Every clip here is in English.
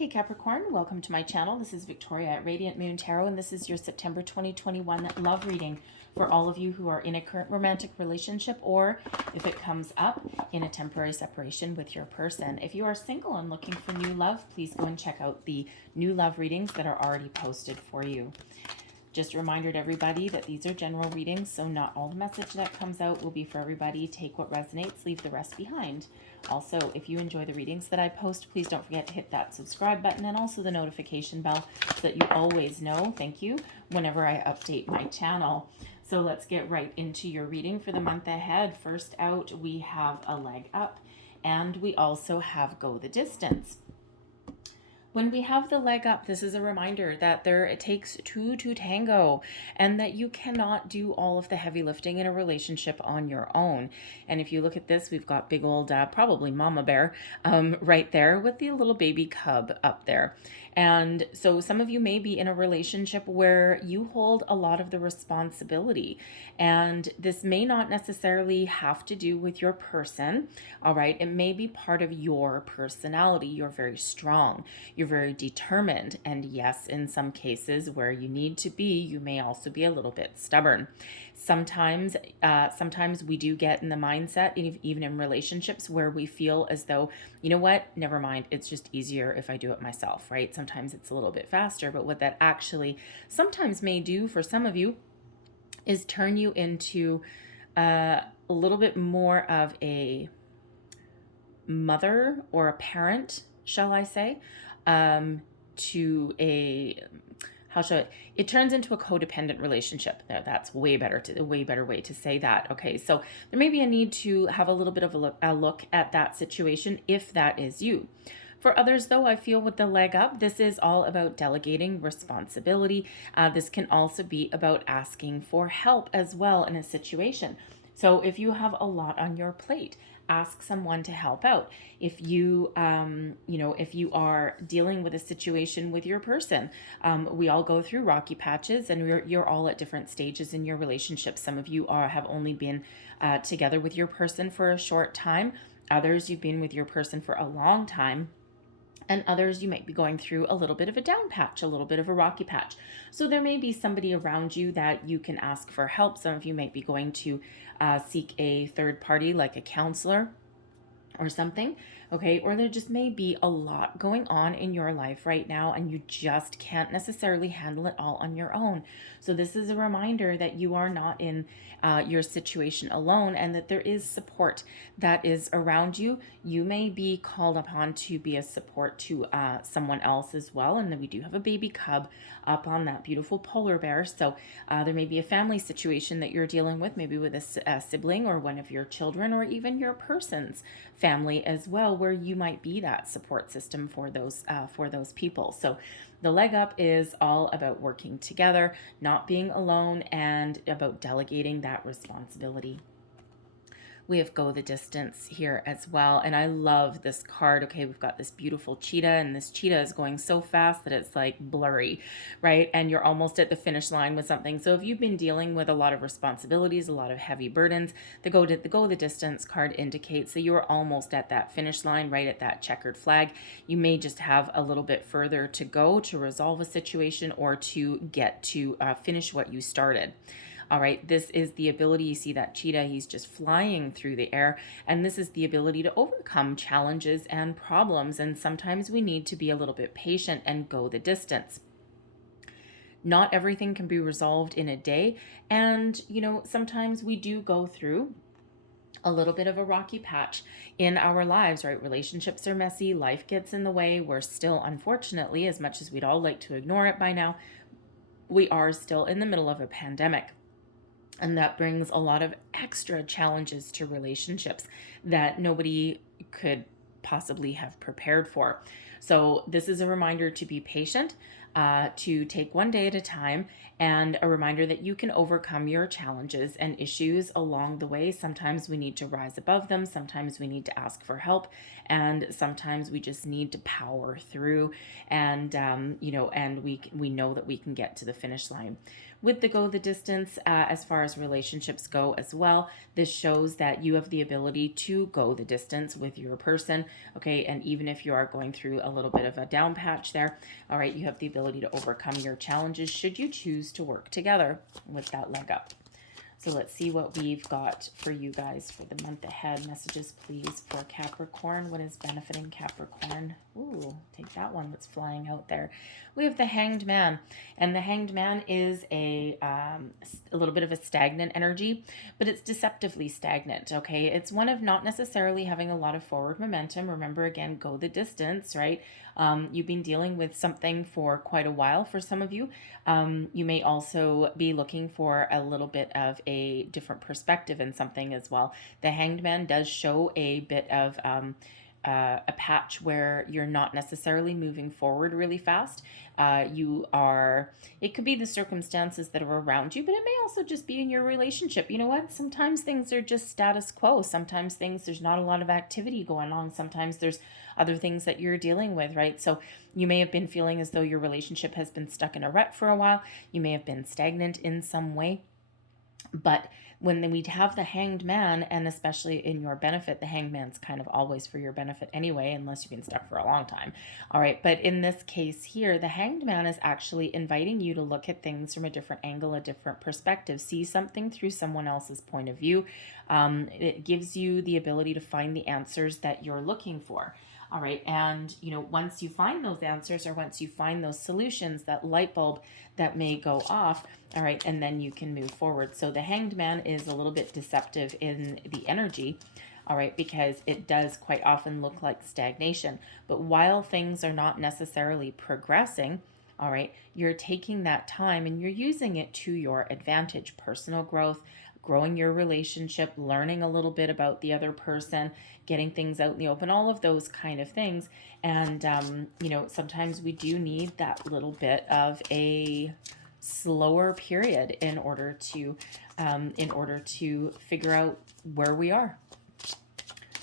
Hey Capricorn, welcome to my channel. This is Victoria at Radiant Moon Tarot, and this is your September 2021 love reading for all of you who are in a current romantic relationship, or if it comes up, in a temporary separation with your person. If you are single and looking for new love, please go and check out the new love readings that are already posted for you. Just a reminder to everybody that these are general readings, so not all the message that comes out will be for everybody. Take what resonates, leave the rest behind. Also, if you enjoy the readings that I post, please don't forget to hit that subscribe button and also the notification bell so that you always know, thank you, whenever I update my channel. So let's get right into your reading for the month ahead. First out, we have a leg up, and we also have go the distance. When we have the leg up, this is a reminder that it takes two to tango, and that you cannot do all of the heavy lifting in a relationship on your own. And if you look at this, we've got big old, probably mama bear right there with the little baby cub up there. And so some of you may be in a relationship where you hold a lot of the responsibility, and this may not necessarily have to do with your person. All right, it may be part of your personality. You're very strong, you're very determined, and yes, in some cases where you need to be, you may also be a little bit stubborn. Sometimes we do get in the mindset, even in relationships, where we feel as though, you know what, never mind, it's just easier if I do it myself, right? Sometimes it's a little bit faster, but what that actually sometimes may do for some of you is turn you into a little bit more of a mother or a parent, shall I say, to a, it turns into a codependent relationship. That's way better way to say that. Okay, so there may be a need to have a little bit of a look at that situation if that is you. For others, though, I feel with the leg up, this is all about delegating responsibility. This can also be about asking for help as well in a situation. So if you have a lot on your plate, ask someone to help out. If you, if you are dealing with a situation with your person, we all go through rocky patches, and you're all at different stages in your relationship. Some of you have only been together with your person for a short time. Others, you've been with your person for a long time. And others, you might be going through a little bit of a down patch, a little bit of a rocky patch. So there may be somebody around you that you can ask for help. Some of you might be going to seek a third party, like a counselor or something, okay? Or there just may be a lot going on in your life right now, and you just can't necessarily handle it all on your own. So this is a reminder that you are not in your situation alone, and that there is support that is around you. You may be called upon to be a support to someone else as well, and then we do have a baby cub up on that beautiful polar bear. So there may be a family situation that you're dealing with, maybe with a sibling or one of your children, or even your person's family as well, where you might be that support system for those people. So the leg up is all about working together, not being alone, and about delegating that responsibility. We have go the distance here as well. And I love this card. Okay, we've got this beautiful cheetah, and this cheetah is going so fast that it's like blurry, right? And you're almost at the finish line with something. So if you've been dealing with a lot of responsibilities, a lot of heavy burdens, the go the distance card indicates that you're almost at that finish line, right at that checkered flag. You may just have a little bit further to go to resolve a situation, or to get to finish what you started. All right, this is the ability, you see that cheetah, he's just flying through the air, and this is the ability to overcome challenges and problems, and sometimes we need to be a little bit patient and go the distance. Not everything can be resolved in a day, and sometimes we do go through a little bit of a rocky patch in our lives, right? Relationships are messy, life gets in the way. We're still, unfortunately, as much as we'd all like to ignore it by now, we are still in the middle of a pandemic. And that brings a lot of extra challenges to relationships that nobody could possibly have prepared for. So this is a reminder to be patient, to take one day at a time, and a reminder that you can overcome your challenges and issues along the way. Sometimes we need to rise above them. Sometimes we need to ask for help, and sometimes we just need to power through. And and we know that we can get to the finish line. With the go the distance, as far as relationships go as well, this shows that you have the ability to go the distance with your person. okay, and even if you are going through a little bit of a down patch there, all right, you have the ability to overcome your challenges should you choose to work together with that leg up. So let's see what we've got for you guys for the month ahead. Messages, please, for Capricorn. What is benefiting Capricorn? Ooh, take that one that's flying out there. We have the Hanged Man, and the Hanged Man is a little bit of a stagnant energy, but it's deceptively stagnant, okay? It's one of not necessarily having a lot of forward momentum. Remember, again, go the distance, right? You've been dealing with something for quite a while for some of you. You may also be looking for a little bit of a different perspective in something as well. The Hanged Man does show a bit of a patch where you're not necessarily moving forward really fast. It could be the circumstances that are around you, but it may also just be in your relationship. You know what? Sometimes things are just status quo. Sometimes there's not a lot of activity going on. Sometimes there's other things that you're dealing with, right? So you may have been feeling as though your relationship has been stuck in a rut for a while. You may have been stagnant in some way. But when we have the Hanged Man, and especially in your benefit, the Hanged Man's kind of always for your benefit anyway, unless you've been stuck for a long time. All right, but in this case here, the Hanged Man is actually inviting you to look at things from a different angle, a different perspective, see something through someone else's point of view. It gives you the ability to find the answers that you're looking for. All right, and once you find those answers, or once you find those solutions, that light bulb that may go off, all right, and then you can move forward. So the Hanged Man is a little bit deceptive in the energy, all right, because it does quite often look like stagnation. But while things are not necessarily progressing, all right, you're taking that time and you're using it to your advantage. Personal growth, growing your relationship, learning a little bit about the other person, getting things out in the open, all of those kind of things. And, sometimes we do need that little bit of a slower period in order to figure out where we are.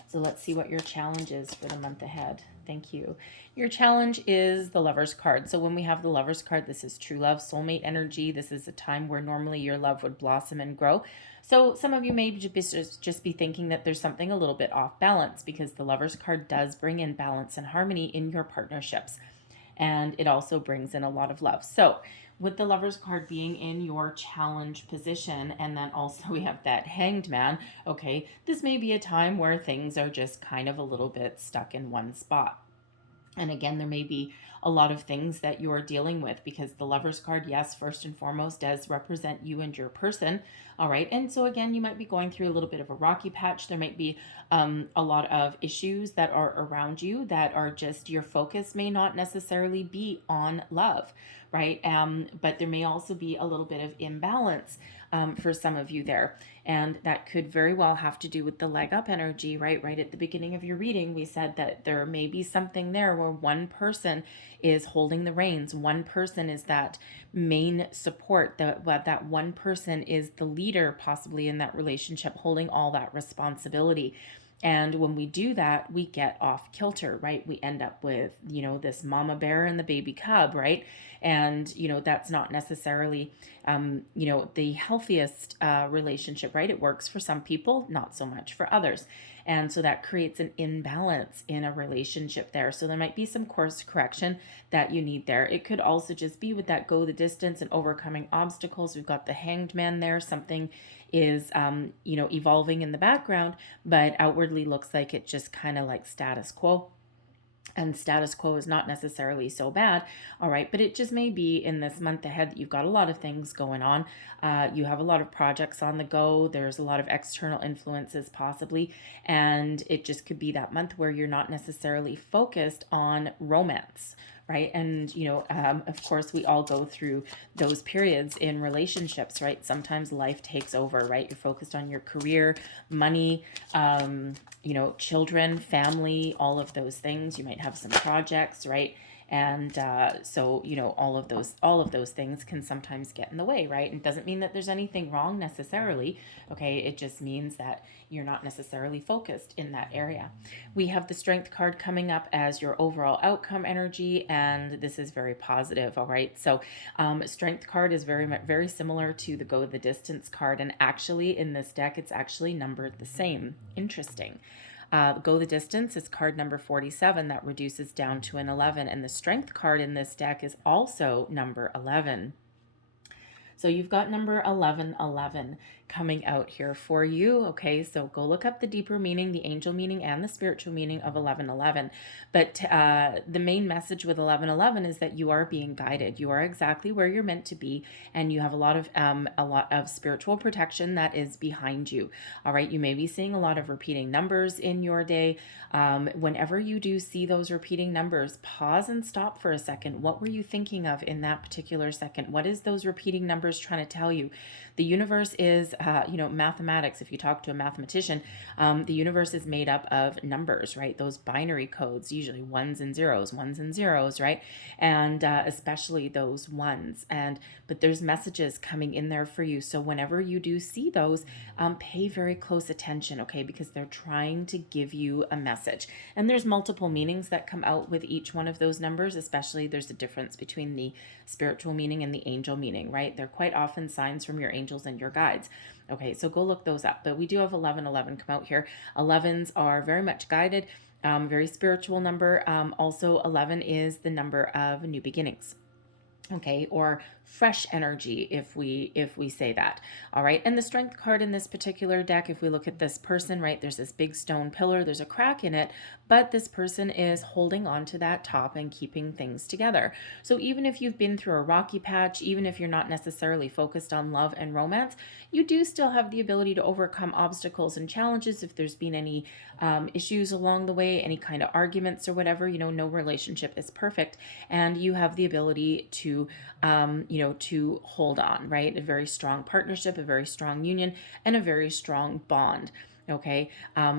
So let's see what your challenge is for the month ahead. Thank you. Your challenge is the Lover's card. So when we have the Lover's card, this is true love, soulmate energy. This is a time where normally your love would blossom and grow. So some of you may just be thinking that there's something a little bit off balance, because the Lover's card does bring in balance and harmony in your partnerships. And it also brings in a lot of love. So with the Lover's card being in your challenge position, and then also we have that Hanged Man, okay, this may be a time where things are just kind of a little bit stuck in one spot. And again, there may be a lot of things that you're dealing with, because the Lover's card, yes, first and foremost, does represent you and your person. All right. And so again, you might be going through a little bit of a rocky patch. There might be a lot of issues that are around you that are just, your focus may not necessarily be on love, right? But there may also be a little bit of imbalance for some of you there. And that could very well have to do with the leg up energy, right? Right at the beginning of your reading, we said that there may be something there where one person is holding the reins. One person is that main support, that one person is the leader possibly in that relationship, holding all that responsibility. And when we do that, we get off kilter, right? We end up with, this mama bear and the baby cub, right? And, that's not necessarily, the healthiest relationship, right? It works for some people, not so much for others. And so that creates an imbalance in a relationship there. So there might be some course correction that you need there. It could also just be with that go the distance and overcoming obstacles. We've got the Hanged Man there. Something is, evolving in the background, but outwardly looks like it just kind of like status quo. And status quo is not necessarily so bad, all right? But it just may be in this month ahead that you've got a lot of things going on. You have a lot of projects on the go. There's a lot of external influences possibly. And it just could be that month where you're not necessarily focused on romance, right? And, of course, we all go through those periods in relationships, right? Sometimes life takes over, right? You're focused on your career, money, children, family, all of those things. You might have some projects, right? And so, all of those things can sometimes get in the way, right? And it doesn't mean that there's anything wrong necessarily, okay? It just means that you're not necessarily focused in that area. We have the Strength card coming up as your overall outcome energy, and this is very positive, all right? So Strength card is very, very similar to the Go the Distance card, and actually in this deck, it's actually numbered the same. Interesting. Go the Distance is card number 47. That reduces down to an 11. And the Strength card in this deck is also number 11. So you've got number 1111 coming out here for you. Okay, so go look up the deeper meaning, the angel meaning, and the spiritual meaning of 1111. But the main message with 1111 is that you are being guided. You are exactly where you're meant to be, and you have a lot of spiritual protection that is behind you. All right, you may be seeing a lot of repeating numbers in your day. Whenever you do see those repeating numbers, pause and stop for a second. What were you thinking of in that particular second? What is those repeating numbers trying to tell you? The universe is, mathematics. If you talk to a mathematician, the universe is made up of numbers, right? Those binary codes, usually ones and zeros, right? And especially those ones. But there's messages coming in there for you. So whenever you do see those, pay very close attention, okay? Because they're trying to give you a message. And there's multiple meanings that come out with each one of those numbers, especially there's a difference between the spiritual meaning and the angel meaning, right? They're quite often signs from your angels and your guides. Okay, so go look those up. But we do have 1111 come out here. 11s are very much guided, very spiritual number. Also, 11 is the number of new beginnings. Okay, or fresh energy, if we say that. All right, and the Strength card in this particular deck, if we look at this person, right, there's this big stone pillar, there's a crack in it, but this person is holding on to that top and keeping things together. So even if you've been through a rocky patch, even if you're not necessarily focused on love and romance, you do still have the ability to overcome obstacles and challenges. If there's been any issues along the way, any kind of arguments or whatever, no relationship is perfect, and you have the ability to to hold on, right? A very strong partnership, a very strong union, and a very strong bond. Okay,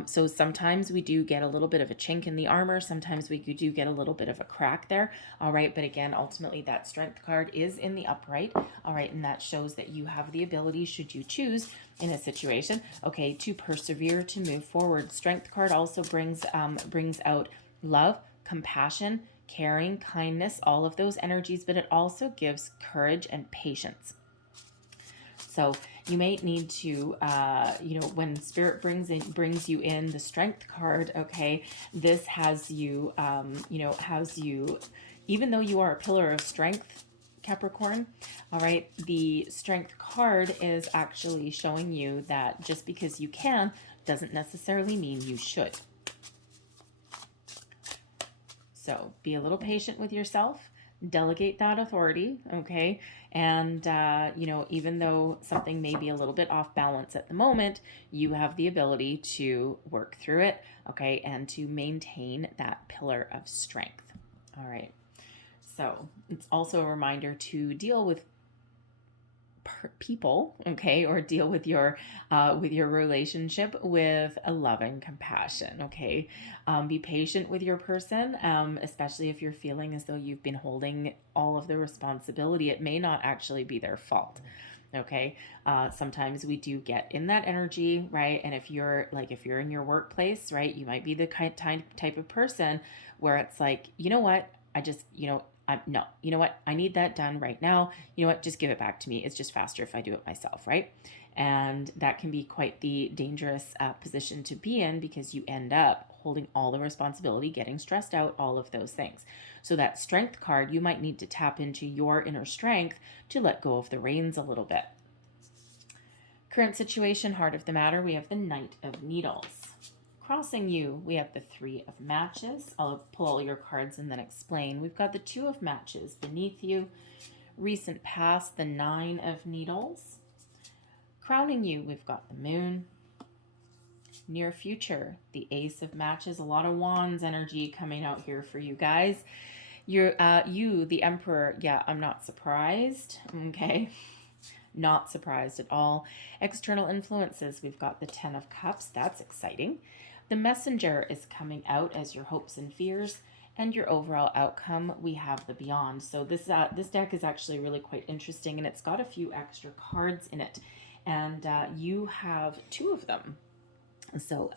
so sometimes we do get a little bit of a chink in the armor. Sometimes we do get a little bit of a crack there. All right, but again, ultimately that Strength card is in the upright. All right, and that shows that you have the ability, should you choose in a situation, okay, to persevere, to move forward. Strength card also brings out love, compassion, caring, kindness, all of those energies, but it also gives courage and patience. So you may need to, when Spirit brings you in the Strength card, okay, this has you, even though you are a pillar of strength, Capricorn, all right, the Strength card is actually showing you that just because you can doesn't necessarily mean you should. So be a little patient with yourself, delegate that authority, okay? And, even though something may be a little bit off balance at the moment, you have the ability to work through it, okay? And to maintain that pillar of strength, all right? So it's also a reminder to deal with people, okay, or deal with your relationship with a love and compassion, okay. Be patient with your person, especially if you're feeling as though you've been holding all of the responsibility. It may not actually be their fault, okay. Sometimes we do get in that energy, right? And if you're in your workplace, right, you might be the type of person where it's like, you know what, no, you know what? I need that done right now. You know what? Just give it back to me. It's just faster if I do it myself, right? And that can be quite the dangerous position to be in, because you end up holding all the responsibility, getting stressed out, all of those things. So that Strength card, you might need to tap into your inner strength to let go of the reins a little bit. Current situation, heart of the matter, we have the Knight of Needles. Crossing you, we have the Three of Matches. I'll pull all your cards and then explain. We've got the Two of Matches beneath you. Recent past, the Nine of Needles. Crowning you, we've got the Moon. Near future, the Ace of Matches. A lot of Wands energy coming out here for you guys. You, the Emperor, yeah, I'm not surprised, okay? Not surprised at all. External influences, we've got the Ten of Cups. That's exciting. The Messenger is coming out as your hopes and fears, and your overall outcome, we have the Beyond. So this deck is actually really quite interesting, and it's got a few extra cards in it, and you have two of them. So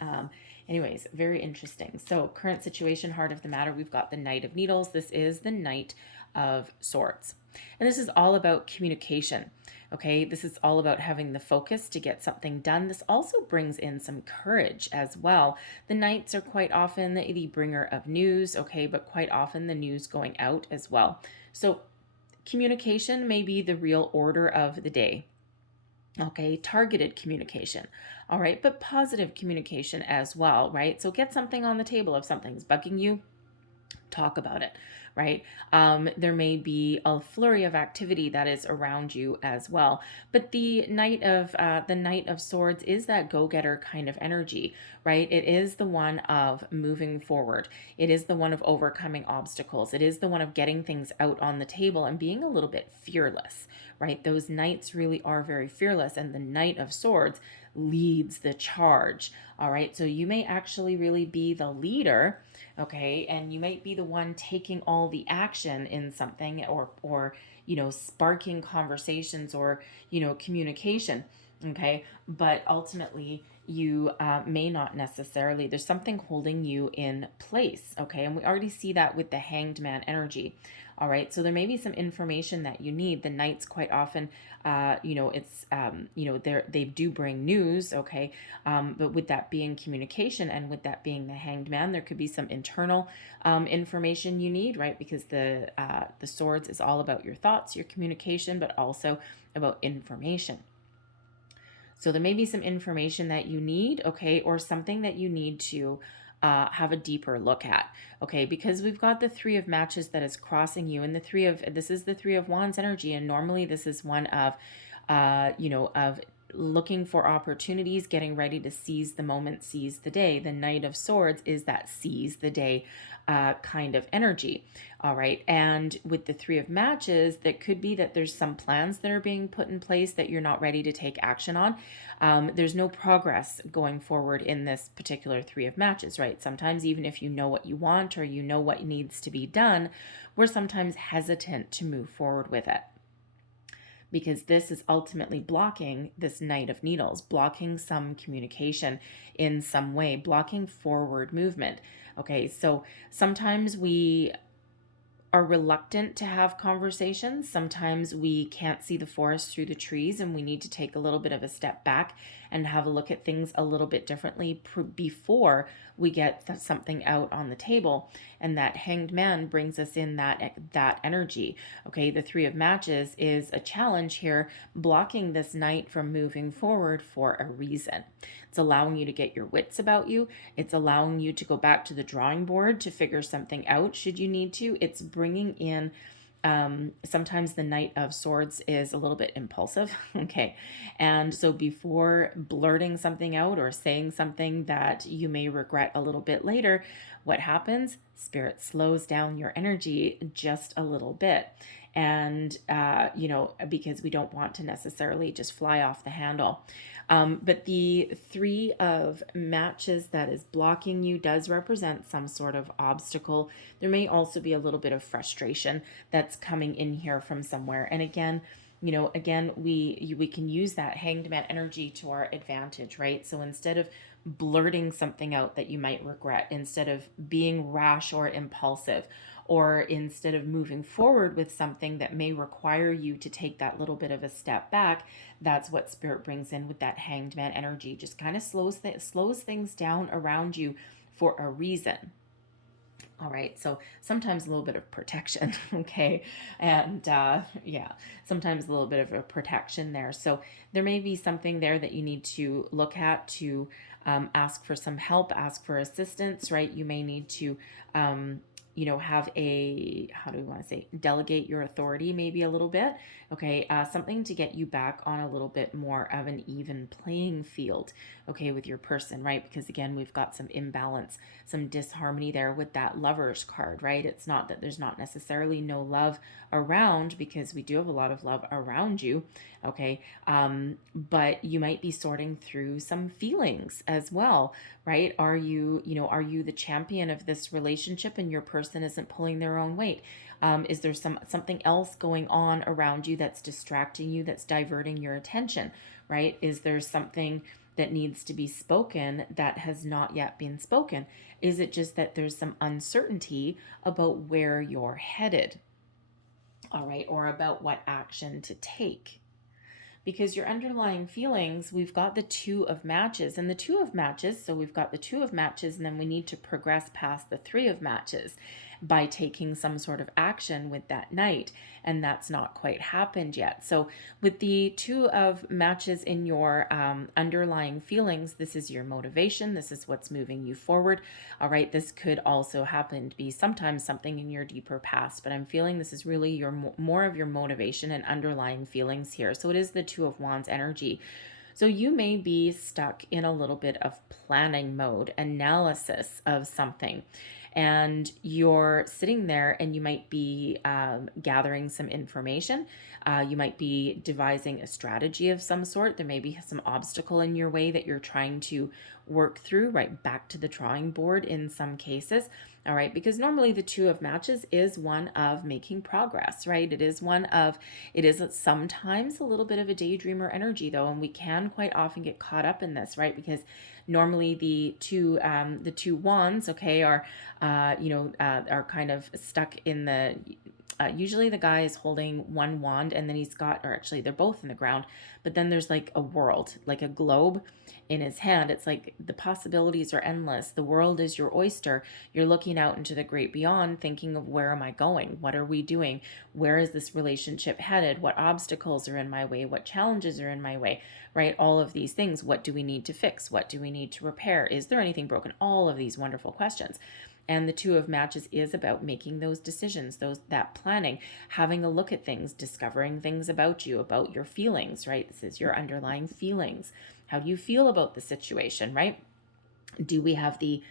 Anyways, very interesting. So current situation, heart of the matter, we've got the Knight of Needles. This is the Knight of Swords. And this is all about communication. Okay, this is all about having the focus to get something done. This also brings in some courage as well. The Knights are quite often the bringer of news, okay, but quite often the news going out as well. So communication may be the real order of the day. Okay, targeted communication. All right, but positive communication as well, right? So get something on the table. If something's bugging you, talk about it, right? There may be a flurry of activity that is around you as well. But the Knight of Swords is that go-getter kind of energy, right? It is the one of moving forward. It is the one of overcoming obstacles. It is the one of getting things out on the table and being a little bit fearless, right? Those knights really are very fearless, and the Knight of Swords leads the charge. All right, so you may actually really be the leader, okay, and you might be the one taking all the action in something, or sparking conversations, or communication, okay, but ultimately you may not necessarily, there's something holding you in place, okay, and we already see that with the Hanged Man energy. All right, so there may be some information that you need. The Knights quite often, they do bring news, okay, but with that being communication, and with that being the Hanged Man, there could be some internal information you need, right? Because the Swords is all about your thoughts, your communication, but also about information. So there may be some information that you need, okay, or something that you need to have a deeper look at, okay, because we've got the Three of Matches that is crossing you, and this is the Three of Wands energy, and normally this is one of, of looking for opportunities, getting ready to seize the moment, seize the day. The Knight of Swords is that seize the day kind of energy. All right. And with the Three of Matches, that could be that there's some plans that are being put in place that you're not ready to take action on. There's no progress going forward in this particular Three of Matches, right? Sometimes even if you know what you want, or you know what needs to be done, we're sometimes hesitant to move forward with it, because this is ultimately blocking this Knight of Needles, blocking some communication in some way, blocking forward movement. Okay, so sometimes we are reluctant to have conversations. Sometimes we can't see the forest through the trees, and we need to take a little bit of a step back and have a look at things a little bit differently before we get something out on the table. And that Hanged Man brings us in that energy. Okay, the Three of Matches is a challenge here, blocking this knight from moving forward for a reason. It's allowing you to get your wits about you. It's allowing you to go back to the drawing board to figure something out should you need to. It's bringing in, sometimes the Knight of Swords is a little bit impulsive, okay? And so before blurting something out or saying something that you may regret a little bit later, what happens? Spirit slows down your energy just a little bit. And, because we don't want to necessarily just fly off the handle. But the Three of Matches that is blocking you does represent some sort of obstacle. There may also be a little bit of frustration that's coming in here from somewhere. And again, we can use that Hanged Man energy to our advantage, right? So instead of blurting something out that you might regret, instead of being rash or impulsive, or instead of moving forward with something that may require you to take that little bit of a step back, that's what Spirit brings in with that Hanged Man energy. Just kind of slows things down around you for a reason. All right, so sometimes a little bit of protection, okay? And sometimes a little bit of a protection there. So there may be something there that you need to look at to ask for some help, ask for assistance, right? You may need to have how do we want to say, delegate your authority maybe a little bit, okay? Something to get you back on a little bit more of an even playing field, okay, with your person, right? Because again, we've got some imbalance, some disharmony there with that Lovers card, right? It's not that there's not necessarily no love around, because we do have a lot of love around you, okay? But you might be sorting through some feelings as well, right? Are you the champion of this relationship and your person isn't pulling their own weight? Is there something else going on around you that's distracting you, that's diverting your attention, right? Is there something that needs to be spoken that has not yet been spoken? Is it just that there's some uncertainty about where you're headed? All right, or about what action to take? Because your underlying feelings, we've got the two of matches and the two of matches. So we've got the two of matches, and then we need to progress past the three of matches by taking some sort of action with that knight. And that's not quite happened yet. So with the two of matches in your underlying feelings, this is your motivation. This is what's moving you forward. All right. This could also happen to be sometimes something in your deeper past, but I'm feeling this is really your more of your motivation and underlying feelings here. So it is the two of wands energy. So you may be stuck in a little bit of planning mode, analysis of something, and you're sitting there and you might be gathering some information. You might be devising a strategy of some sort. There may be some obstacle in your way that you're trying to work through, right? Back to the drawing board in some cases. All right, because normally the two of matches is one of making progress, right? It is sometimes a little bit of a daydreamer energy though, and we can quite often get caught up in this, right? Because normally the two wands, okay, are kind of stuck in the. Usually the guy is holding one wand and then he's got, or actually they're both in the ground, but then there's like a world, like a globe in his hand. It's like the possibilities are endless. The world is your oyster. You're looking out into the great beyond, thinking of where am I going? What are we doing? Where is this relationship headed? What obstacles are in my way? What challenges are in my way? Right? All of these things. What do we need to fix? What do we need to repair? Is there anything broken? All of these wonderful questions. And the two of matches is about making those decisions, that planning, having a look at things, discovering things about you, about your feelings, right? This is your underlying feelings. How do you feel about the situation, right? Do we have the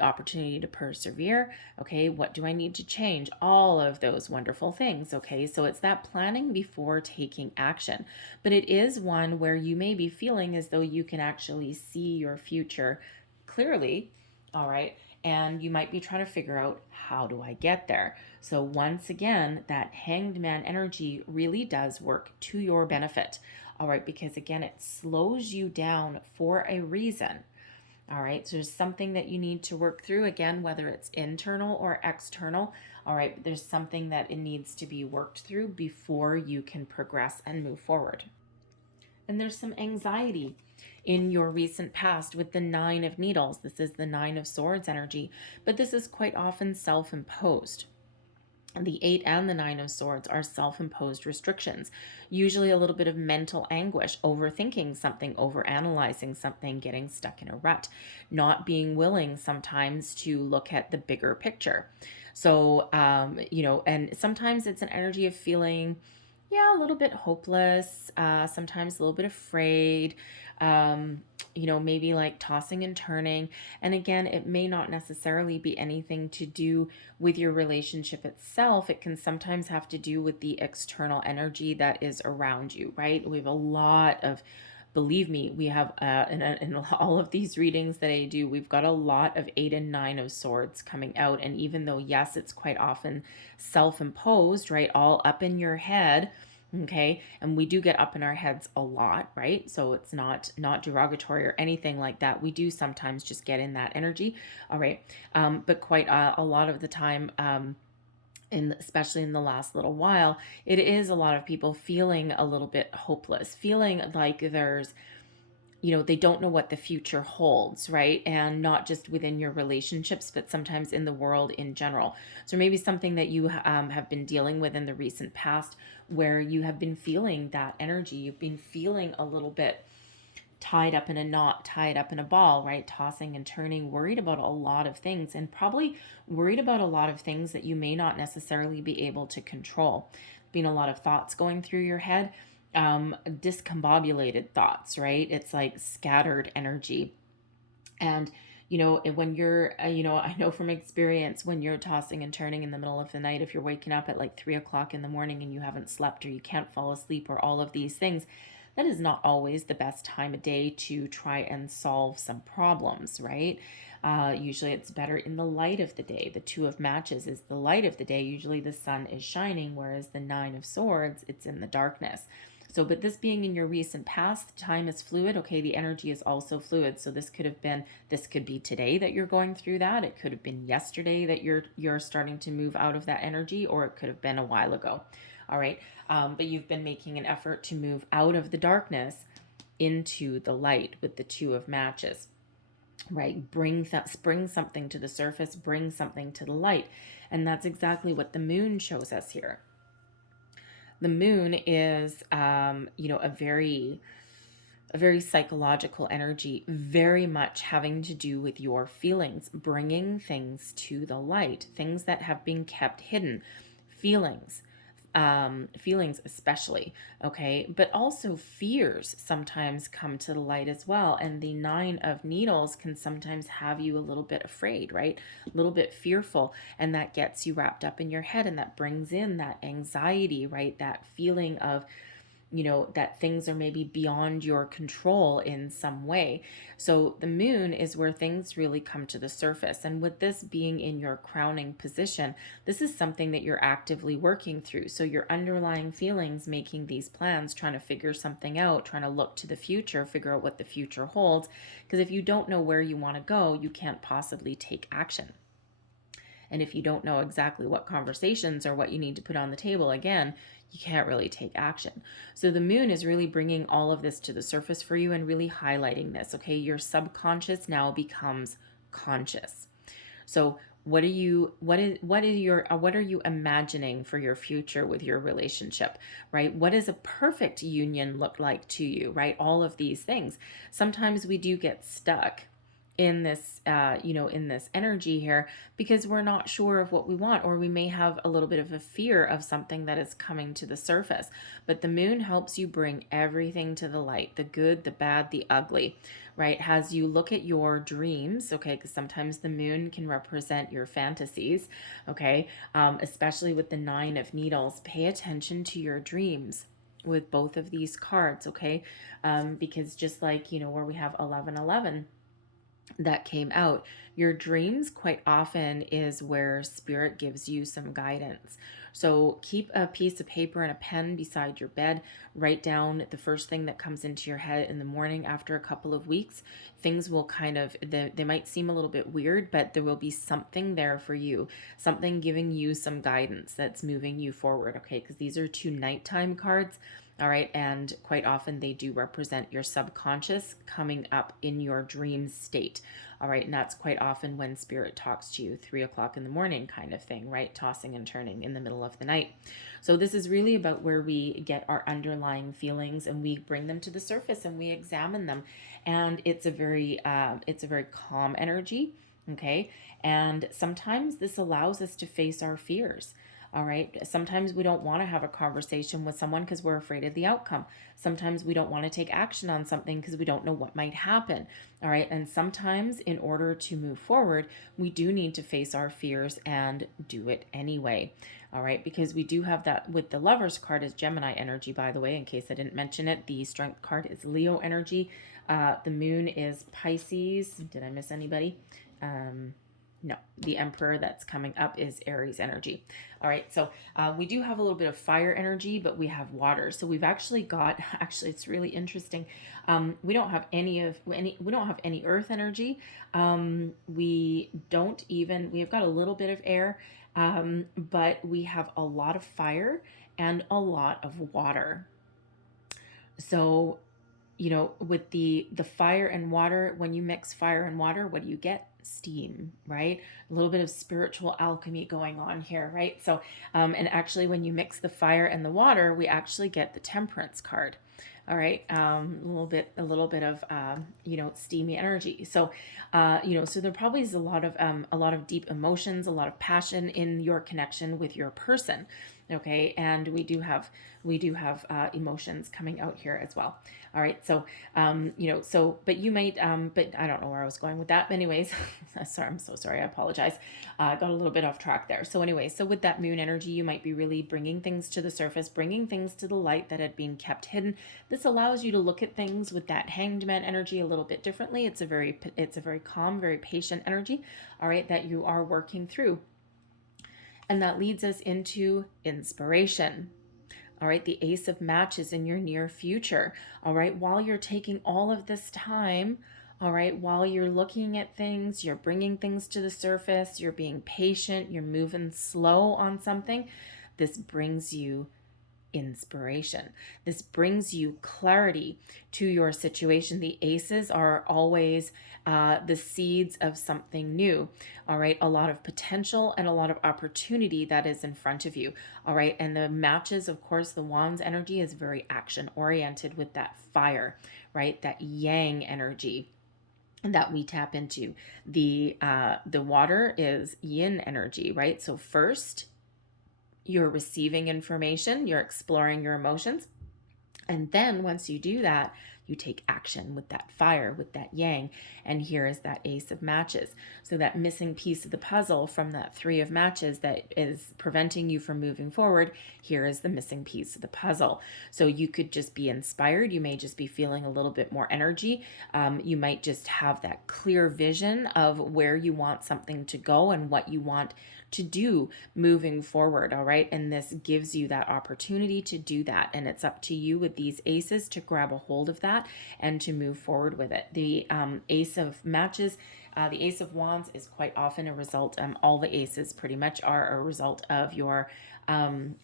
opportunity to persevere? Okay, what do I need to change? All of those wonderful things. Okay, so it's that planning before taking action. But it is one where you may be feeling as though you can actually see your future clearly. All right. And you might be trying to figure out, how do I get there? So once again, that hanged man energy really does work to your benefit. All right, because again, it slows you down for a reason. All right, so there's something that you need to work through, again, whether it's internal or external. All right, but there's something that it needs to be worked through before you can progress and move forward. And there's some anxiety in your recent past with the Nine of Needles. This is the Nine of Swords energy, but this is quite often self-imposed. The Eight and the Nine of Swords are self-imposed restrictions, usually a little bit of mental anguish, overthinking something, overanalyzing something, getting stuck in a rut, not being willing sometimes to look at the bigger picture. So, and sometimes it's an energy of feeling, a little bit hopeless, sometimes a little bit afraid, maybe like tossing and turning. And again, it may not necessarily be anything to do with your relationship itself. It can sometimes have to do with the external energy that is around you, right? We have a lot of, believe me, we have in all of these readings that I do, we've got a lot of Eight and Nine of Swords coming out. And even though, yes, it's quite often self-imposed, right, all up in your head, okay, and we do get up in our heads a lot, right? So it's not derogatory or anything like that. We do sometimes just get in that energy, all right, but quite a lot of the time, especially in the last little while, it is a lot of people feeling a little bit hopeless, feeling like there's, they don't know what the future holds, right? And not just within your relationships, but sometimes in the world in general. So maybe something that you have been dealing with in the recent past, where you have been feeling that energy. You've been feeling a little bit tied up in a knot, tied up in a ball, right? Tossing and turning, worried about a lot of things, and probably worried about a lot of things that you may not necessarily be able to control. Been a lot of thoughts going through your head, discombobulated thoughts, right? It's like scattered energy. And when you're, I know from experience, when you're tossing and turning in the middle of the night, if you're waking up at like 3 o'clock in the morning and you haven't slept, or you can't fall asleep, or all of these things, that is not always the best time of day to try and solve some problems, right? Usually it's better in the light of the day. The Two of Matches is the light of the day. Usually the sun is shining, whereas the Nine of Swords, it's in the darkness. So, but this being in your recent past, time is fluid. Okay, the energy is also fluid. So this could be today that you're going through that. It could have been yesterday that you're starting to move out of that energy, or it could have been a while ago. All right, but you've been making an effort to move out of the darkness into the light with the Two of Matches, right? Bring something to the surface, bring something to the light. And that's exactly what the moon shows us here. The moon is, a very psychological energy, very much having to do with your feelings, bringing things to the light, things that have been kept hidden, feelings, feelings especially, okay, but also fears sometimes come to the light as well. And the Nine of Needles can sometimes have you a little bit afraid, right? A little bit fearful, and that gets you wrapped up in your head, and that brings in that anxiety, right? That feeling of, that things are maybe beyond your control in some way. So the moon is where things really come to the surface. And with this being in your crowning position, this is something that you're actively working through. So your underlying feelings, making these plans, trying to figure something out, trying to look to the future, figure out what the future holds. Because if you don't know where you want to go, you can't possibly take action. And if you don't know exactly what conversations or what you need to put on the table, again, you can't really take action. So the moon is really bringing all of this to the surface for you and really highlighting this, okay? Your subconscious now becomes conscious. So what are you imagining for your future with your relationship, right? What does a perfect union look like to you, right? All of these things. Sometimes we do get stuck in this in this energy here because we're not sure of what we want, or we may have a little bit of a fear of something that is coming to the surface. But the moon helps you bring everything to the light, the good, the bad, the ugly, right? As you look at your dreams, okay, because sometimes the moon can represent your fantasies, okay, especially with the Nine of Needles. Pay attention to your dreams with both of these cards, okay, because just like where we have 1111 that came out, your dreams quite often is where spirit gives you some guidance. So keep a piece of paper and a pen beside your bed. Write down the first thing that comes into your head in the morning. After a couple of weeks, things will they might seem a little bit weird, but there will be something there for you, something giving you some guidance that's moving you forward, okay? Because these are two nighttime cards. All right. And quite often they do represent your subconscious coming up in your dream state. All right. And that's quite often when spirit talks to you, 3 o'clock in the morning kind of thing, right? Tossing and turning in the middle of the night. So this is really about where we get our underlying feelings and we bring them to the surface and we examine them. And it's a very calm energy. Okay. And sometimes this allows us to face our fears. All right. Sometimes we don't want to have a conversation with someone because we're afraid of the outcome. Sometimes we don't want to take action on something because we don't know what might happen. All right. And sometimes in order to move forward, we do need to face our fears and do it anyway. All right. Because we do have that with the Lovers card is Gemini energy, by the way, in case I didn't mention it. The Strength card is Leo energy. The moon is Pisces. Did I miss anybody? No, the Emperor that's coming up is Aries energy. All right, so we do have a little bit of fire energy, but we have water. So we've actually it's really interesting. We don't have any earth energy. We have got a little bit of air, but we have a lot of fire and a lot of water. So, with the fire and water, when you mix fire and water, what do you get? Steam, right? A little bit of spiritual alchemy going on here, right? So, and actually when you mix the fire and the water, we actually get the Temperance card. All right. A little bit of, steamy energy. So, so there probably is a lot of deep emotions, a lot of passion in your connection with your person. Okay. And we do have emotions coming out here as well. All right. So, but you might, but I don't know where I was going with that. But anyways, sorry, I'm so sorry. I apologize. I got a little bit off track there. So anyway, so with that moon energy, you might be really bringing things to the surface, bringing things to the light that had been kept hidden. This allows you to look at things with that Hanged Man energy a little bit differently. It's a very calm, very patient energy. All right. That you are working through. And that leads us into inspiration. All right, the Ace of Matches in your near future. All right, while you're taking all of this time, all right, while you're looking at things, you're bringing things to the surface, you're being patient, you're moving slow on something, this brings you inspiration. This brings you clarity to your situation. The aces are always the seeds of something new. All right, a lot of potential and a lot of opportunity that is in front of you. All right, and the matches, of course, the wands energy is very action oriented with that fire, right? That yang energy that we tap into. The water is yin energy, right? So first you're receiving information, you're exploring your emotions. And then once you do that, you take action with that fire, with that yang. And here is that Ace of Matches. So that missing piece of the puzzle from that Three of Matches that is preventing you from moving forward, here is the missing piece of the puzzle. So you could just be inspired. You may just be feeling a little bit more energy. You might just have that clear vision of where you want something to go and what you want to do moving forward. All right, and this gives you that opportunity to do that, and it's up to you with these aces to grab a hold of that and to move forward with it. The Ace of Matches, the Ace of Wands is quite often a result, all the aces pretty much are a result of your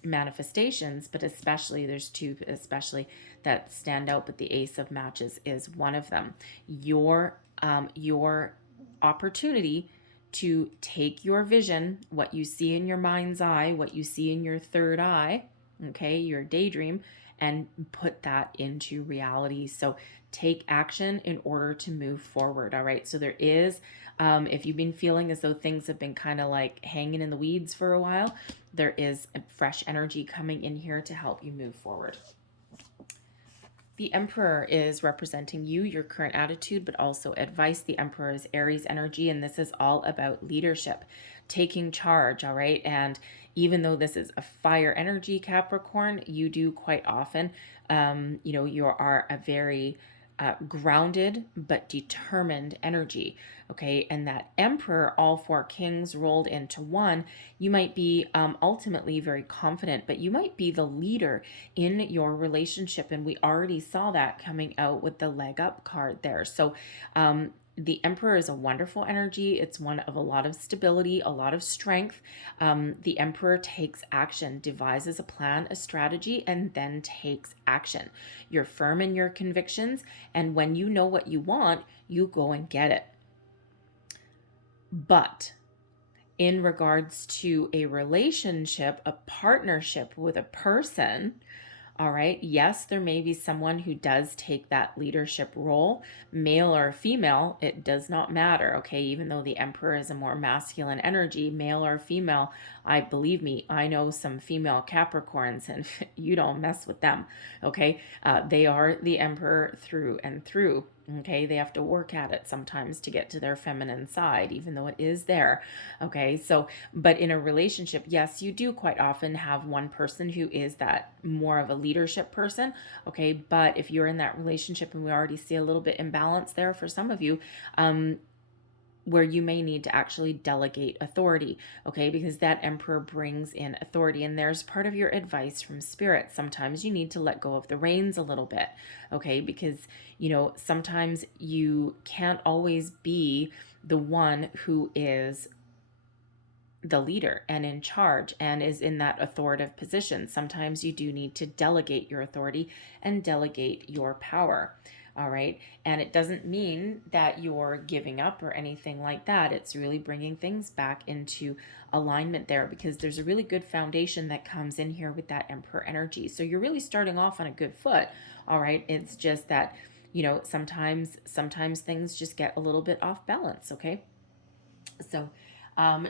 manifestations, but especially there's two especially that stand out, but the Ace of Matches is one of them. Your opportunity to take your vision, what you see in your mind's eye, what you see in your third eye, okay, your daydream, and put that into reality. So take action in order to move forward. All right. So there is, if you've been feeling as though things have been kind of like hanging in the weeds for a while, there is a fresh energy coming in here to help you move forward. The Emperor is representing you, your current attitude, but also advice. The Emperor is Aries energy, and this is all about leadership, taking charge, all right? And even though this is a fire energy, Capricorn, you do quite often, you are a very grounded but determined energy, okay? And that Emperor, all four kings rolled into one, you might be ultimately very confident, but you might be the leader in your relationship. And we already saw that coming out with the leg up card there. So the Emperor is a wonderful energy. It's one of a lot of stability, a lot of strength. The Emperor takes action, devises a plan, a strategy, and then takes action. You're firm in your convictions, and when you know what you want, you go and get it. But in regards to a relationship, a partnership with a person, all right, yes, there may be someone who does take that leadership role, male or female, it does not matter, okay? Even though the Emperor is a more masculine energy, male or female, believe me, I know some female Capricorns, and you don't mess with them, okay? They are the Emperor through and through. Okay, they have to work at it sometimes to get to their feminine side, even though it is there. Okay, so, but in a relationship, yes, you do quite often have one person who is that more of a leadership person. Okay, but if you're in that relationship, and we already see a little bit imbalance there for some of you, where you may need to actually delegate authority, okay? Because that Emperor brings in authority, and there's part of your advice from Spirit. Sometimes you need to let go of the reins a little bit, okay? Because, sometimes you can't always be the one who is the leader and in charge and is in that authoritative position. Sometimes you do need to delegate your authority and delegate your power. All right. And it doesn't mean that you're giving up or anything like that. It's really bringing things back into alignment there, because there's a really good foundation that comes in here with that Emperor energy. So you're really starting off on a good foot. All right. It's just that, sometimes things just get a little bit off balance. Okay. So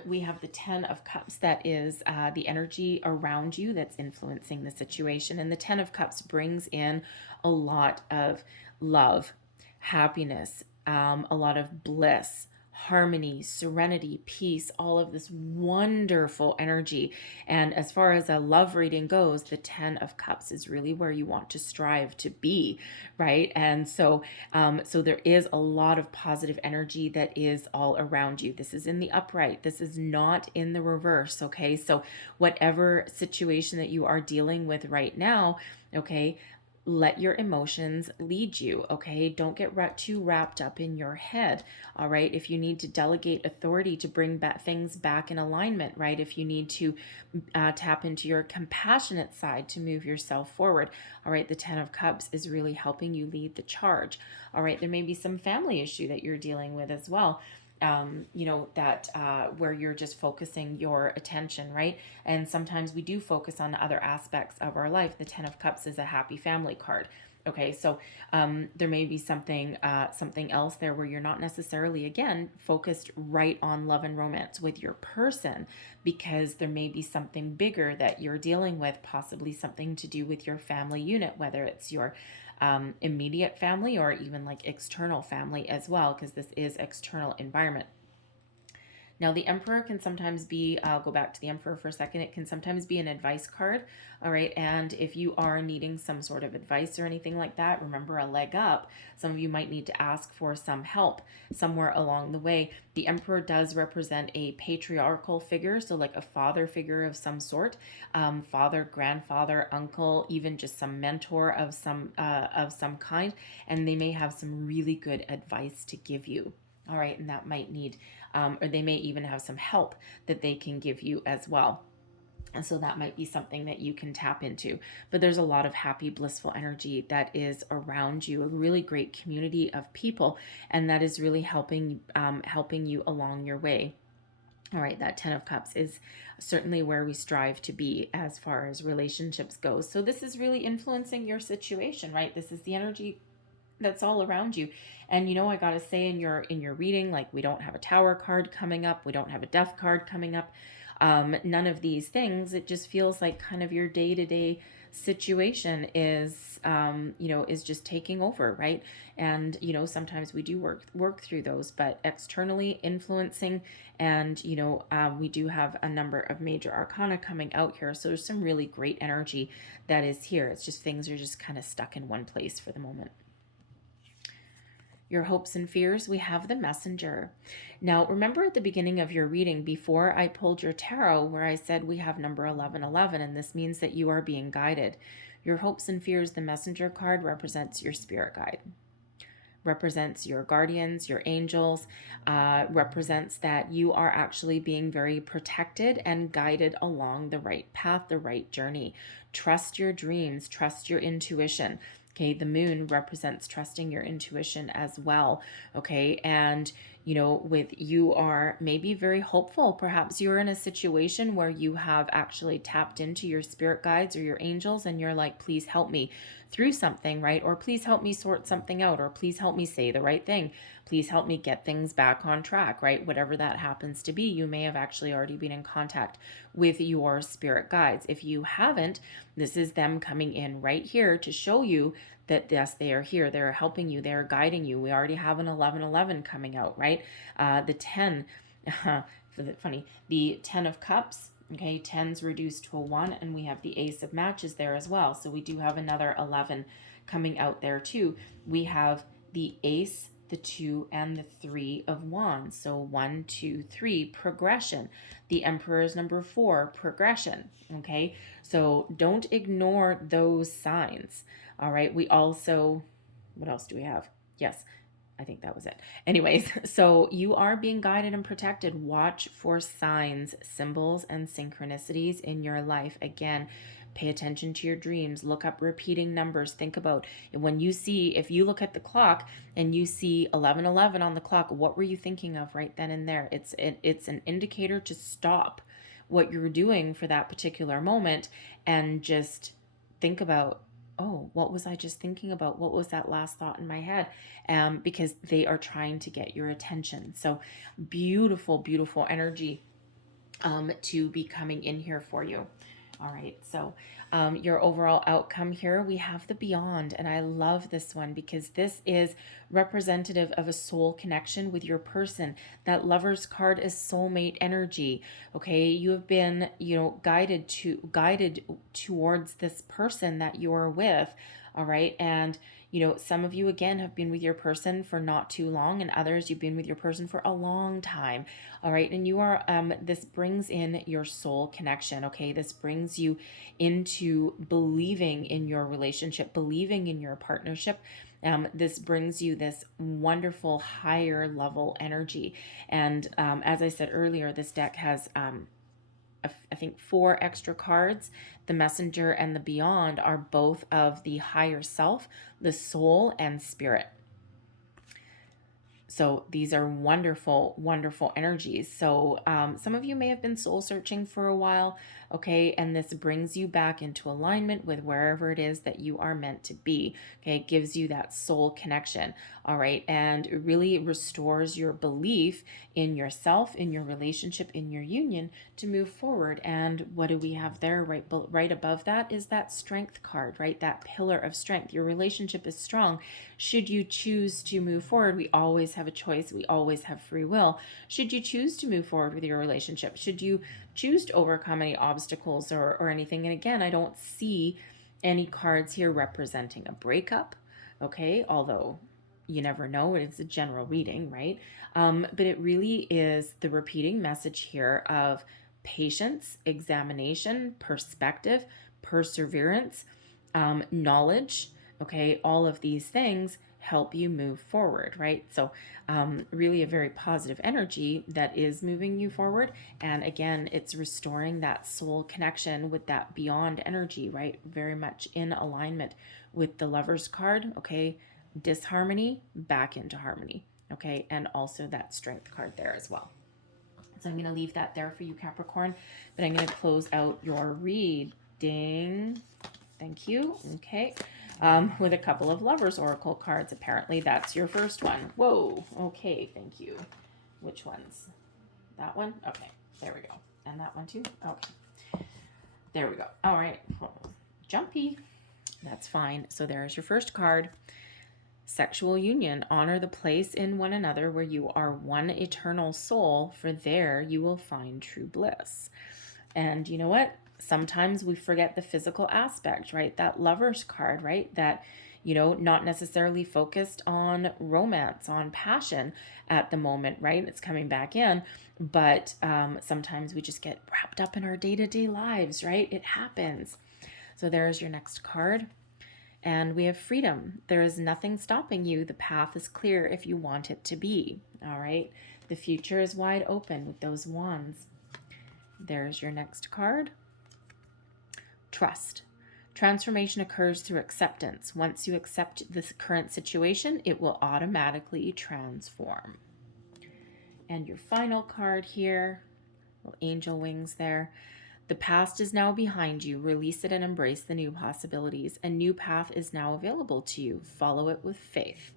we have the 10 of Cups. That is the energy around you that's influencing the situation. And the 10 of Cups brings in a lot of love, happiness, a lot of bliss, harmony, serenity, peace, all of this wonderful energy. And as far as a love reading goes, the 10 of Cups is really where you want to strive to be, right? And so there is a lot of positive energy that is all around you. This is in the upright. This is not in the reverse, okay? So whatever situation that you are dealing with right now, okay, let your emotions lead you, okay? Don't get too wrapped up in your head, all right? If you need to delegate authority to bring things back in alignment, right? If you need to tap into your compassionate side to move yourself forward, all right? The 10 of Cups is really helping you lead the charge, all right? There may be some family issue that you're dealing with as well. Where you're just focusing your attention, right? And sometimes we do focus on other aspects of our life. The 10 of Cups is a happy family card. Okay, so there may be something else there where you're not necessarily, again, focused right on love and romance with your person, because there may be something bigger that you're dealing with, possibly something to do with your family unit, whether it's your immediate family or even like external family as well, because this is external environment. Now, the Emperor can sometimes be, I'll go back to the Emperor for a second, it can sometimes be an advice card, all right? And if you are needing some sort of advice or anything like that, remember, a leg up, some of you might need to ask for some help somewhere along the way. The Emperor does represent a patriarchal figure, so like a father figure of some sort, father, grandfather, uncle, even just some mentor of some kind, and they may have some really good advice to give you. All right, and that might need, or they may even have some help that they can give you as well. And so that might be something that you can tap into. But there's a lot of happy, blissful energy that is around you, a really great community of people, and that is really helping you along your way. All right, that 10 of Cups is certainly where we strive to be as far as relationships go. So this is really influencing your situation, right? This is the energy that's all around you. And I gotta say, in your reading, like, we don't have a Tower card coming up, we don't have a Death card coming up, none of these things. It just feels like kind of your day-to-day situation is is just taking over, right? And sometimes we do work through those, but externally influencing, and we do have a number of major arcana coming out here, so there's some really great energy that is here. It's just things are just kind of stuck in one place for the moment. Your hopes and fears, we have the Messenger. Now, remember at the beginning of your reading, before I pulled your tarot, where I said we have number 1111, and this means that you are being guided. Your hopes and fears, the Messenger card, represents your spirit guide, represents your guardians, your angels, represents that you are actually being very protected and guided along the right path, the right journey. Trust your dreams, trust your intuition. Okay, the moon represents trusting your intuition as well. Okay, and with you are maybe very hopeful. Perhaps you're in a situation where you have actually tapped into your spirit guides or your angels, and you're like, please help me through something, right? Or please help me sort something out, or please help me say the right thing. Please help me get things back on track, right? Whatever that happens to be, you may have actually already been in contact with your spirit guides. If you haven't, this is them coming in right here to show you that yes, they are here. They're helping you. They're guiding you. We already have an 1111 coming out, right? The 10, funny, the 10 of Cups. Okay, 10's reduced to a 1, and we have the Ace of Matches there as well. So we do have another 11 coming out there too. We have the Ace, the 2, and the 3 of Wands. So 1, 2, 3, progression. The Emperor's number 4, progression. Okay, so don't ignore those signs. All right, we also, what else do we have? Yes, I think that was it. Anyways, so you are being guided and protected. Watch for signs, symbols, and synchronicities in your life. Again, pay attention to your dreams. Look up repeating numbers. Think about when you see, if you look at the clock and you see 11:11 on the clock, what were you thinking of right then and there? It's an indicator to stop what you're doing for that particular moment and just think about, oh, what was I just thinking about? What was that last thought in my head? Because they are trying to get your attention. So beautiful, beautiful energy to be coming in here for you. All right, so your overall outcome here, we have the Beyond, and I love this one because this is representative of a soul connection with your person. That Lover's card is soulmate energy. Okay, you have been, guided towards this person that you're with. All right, and some of you again have been with your person for not too long, and others you've been with your person for a long time. All right, and you are this brings in your soul connection. Okay, this brings you into believing in your relationship, believing in your partnership. This brings you this wonderful higher level energy. And as I said earlier, this deck has I think 4 extra cards. The Messenger and the Beyond are both of the higher self, the soul, and spirit. So these are wonderful, wonderful energies. So some of you may have been soul searching for a while, okay? And this brings you back into alignment with wherever it is that you are meant to be, okay? It gives you that soul connection, all right? And it really restores your belief in yourself, in your relationship, in your union to move forward. And what do we have there? Right above that is that Strength card, right? That pillar of strength. Your relationship is strong. Should you choose to move forward, we always have a choice. We always have free will. Should you choose to move forward with your relationship, should you choose to overcome any obstacles or anything, and again, I don't see any cards here representing a breakup, okay? Although you never know, it's a general reading, right? But it really is the repeating message here of patience, examination, perspective, perseverance, knowledge, okay? All of these things help you move forward, right? So really a very positive energy that is moving you forward. And again, it's restoring that soul connection with that Beyond energy, right? Very much in alignment with the Lover's card, okay? Disharmony, back into harmony, okay? And also that Strength card there as well. So I'm going to leave that there for you, Capricorn, but I'm going to close out your reading. Thank you. Okay. With a couple of Lovers Oracle cards. Apparently that's your first one. Whoa. Okay. Thank you. Which ones? That one? Okay. There we go. And that one too? Okay. There we go. All right. Jumpy. That's fine. So there's your first card. Sexual union. Honor the place in one another where you are one eternal soul, for there you will find true bliss. And you know what? Sometimes we forget the physical aspect, right? That Lover's card, right? That, not necessarily focused on romance, on passion at the moment, right? It's coming back in, but sometimes we just get wrapped up in our day-to-day lives, right? It happens. So there's your next card. And we have freedom. There is nothing stopping you. The path is clear if you want it to be. All right. The future is wide open with those wands. There's your next card. Trust. Transformation occurs through acceptance. Once you accept this current situation, it will automatically transform. And your final card here, little angel wings there. The past is now behind you. Release it and embrace the new possibilities. A new path is now available to you. Follow it with faith.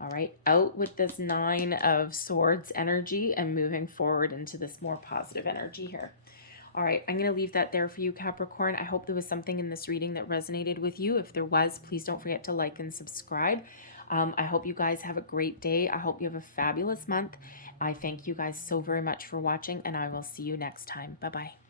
All right, out with this 9 of Swords energy and moving forward into this more positive energy here. All right, I'm going to leave that there for you, Capricorn. I hope there was something in this reading that resonated with you. If there was, please don't forget to like and subscribe. I hope you guys have a great day. I hope you have a fabulous month. I thank you guys so very much for watching, and I will see you next time. Bye-bye.